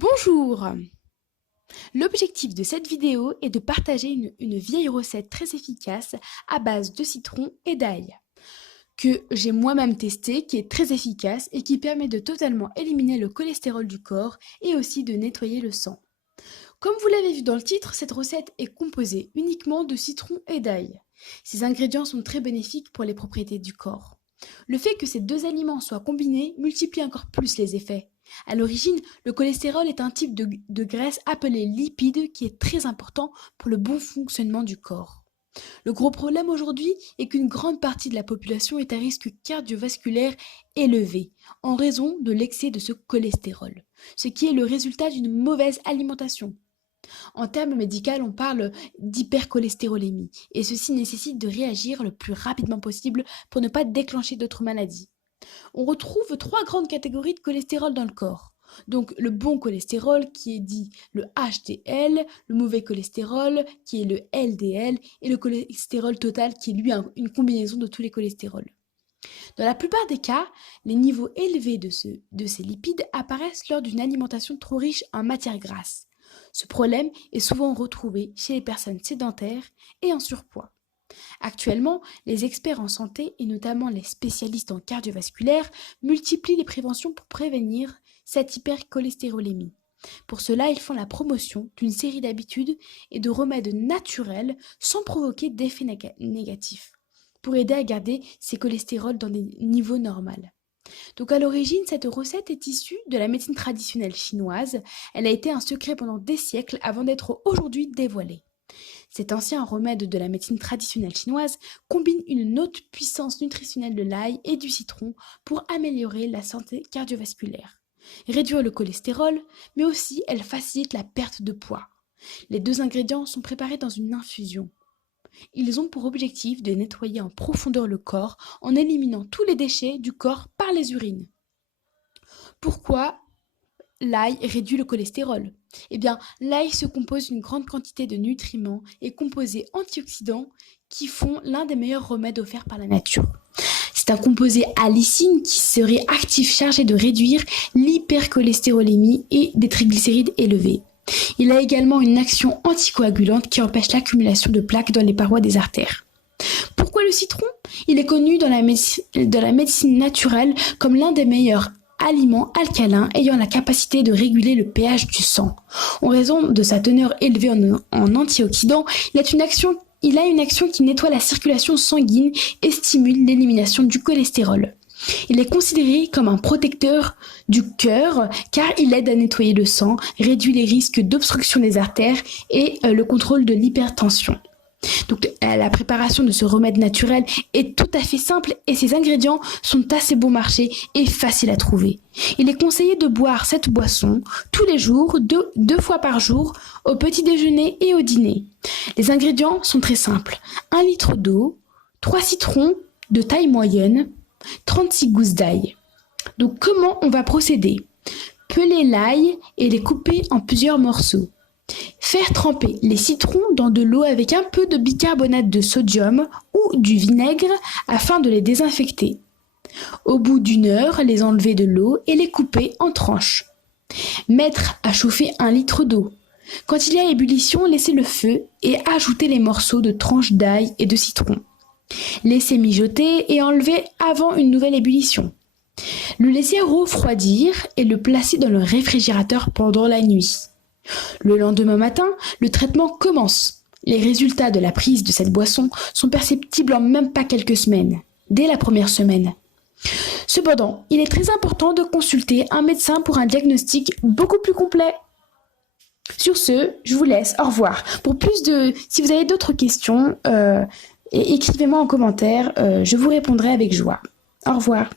Bonjour! L'objectif de cette vidéo est de partager une vieille recette très efficace à base de citron et d'ail, que j'ai moi-même testée, qui est très efficace et qui permet de totalement éliminer le cholestérol du corps et aussi de nettoyer le sang. Comme vous l'avez vu dans le titre, cette recette est composée uniquement de citron et d'ail. Ces ingrédients sont très bénéfiques pour les propriétés du corps. Le fait que ces deux aliments soient combinés multiplie encore plus les effets. À l'origine, le cholestérol est un type de graisse appelé lipide qui est très important pour le bon fonctionnement du corps. Le gros problème aujourd'hui est qu'une grande partie de la population est à risque cardiovasculaire élevé en raison de l'excès de ce cholestérol, ce qui est le résultat d'une mauvaise alimentation. En termes médicaux, on parle d'hypercholestérolémie et ceci nécessite de réagir le plus rapidement possible pour ne pas déclencher d'autres maladies. On retrouve trois grandes catégories de cholestérol dans le corps. Donc le bon cholestérol qui est dit le HDL, le mauvais cholestérol qui est le LDL et le cholestérol total qui est lui une combinaison de tous les cholestérols. Dans la plupart des cas, les niveaux élevés de ces lipides apparaissent lors d'une alimentation trop riche en matières grasses. Ce problème est souvent retrouvé chez les personnes sédentaires et en surpoids. Actuellement, les experts en santé, et notamment les spécialistes en cardiovasculaire, multiplient les préventions pour prévenir cette hypercholestérolémie. Pour cela, ils font la promotion d'une série d'habitudes et de remèdes naturels sans provoquer d'effets négatifs, pour aider à garder ces cholestérols dans des niveaux normaux. Donc à l'origine, cette recette est issue de la médecine traditionnelle chinoise. Elle a été un secret pendant des siècles avant d'être aujourd'hui dévoilée. Cet ancien remède de la médecine traditionnelle chinoise combine une haute puissance nutritionnelle de l'ail et du citron pour améliorer la santé cardiovasculaire, réduire le cholestérol, mais aussi elle facilite la perte de poids. Les deux ingrédients sont préparés dans une infusion. Ils ont pour objectif de nettoyer en profondeur le corps en éliminant tous les déchets du corps par les urines. Pourquoi l'ail réduit le cholestérol? Eh bien, l'ail se compose d'une grande quantité de nutriments et composés antioxydants qui font l'un des meilleurs remèdes offerts par la nature. C'est un composé allicine qui serait actif chargé de réduire l'hypercholestérolémie et des triglycérides élevés. Il a également une action anticoagulante qui empêche l'accumulation de plaques dans les parois des artères. Pourquoi le citron? Il est connu dans la médecine naturelle comme l'un des meilleurs aliments alcalins ayant la capacité de réguler le pH du sang. En raison de sa teneur élevée en antioxydants, il a une action qui nettoie la circulation sanguine et stimule l'élimination du cholestérol. Il est considéré comme un protecteur du cœur car il aide à nettoyer le sang, réduit les risques d'obstruction des artères et le contrôle de l'hypertension. Donc la préparation de ce remède naturel est tout à fait simple et ses ingrédients sont assez bon marché et faciles à trouver. Il est conseillé de boire cette boisson tous les jours, deux fois par jour, au petit déjeuner et au dîner. Les ingrédients sont très simples. 1 litre d'eau, 3 citrons de taille moyenne, 36 gousses d'ail. Donc comment on va procéder? Peler l'ail et les couper en plusieurs morceaux. Faire tremper les citrons dans de l'eau avec un peu de bicarbonate de sodium ou du vinaigre afin de les désinfecter. Au bout d'1 heure, les enlever de l'eau et les couper en tranches. Mettre à chauffer 1 litre d'eau. Quand il y a ébullition, laissez le feu et ajoutez les morceaux de tranches d'ail et de citron. Laissez mijoter et enlever avant une nouvelle ébullition. Le laisser refroidir et le placer dans le réfrigérateur pendant la nuit. Le lendemain matin, le traitement commence. Les résultats de la prise de cette boisson sont perceptibles en même pas quelques semaines, dès la première semaine. Cependant, il est très important de consulter un médecin pour un diagnostic beaucoup plus complet. Sur ce, je vous laisse. Au revoir. Si vous avez d'autres questions, écrivez-moi en commentaire. Je vous répondrai avec joie. Au revoir.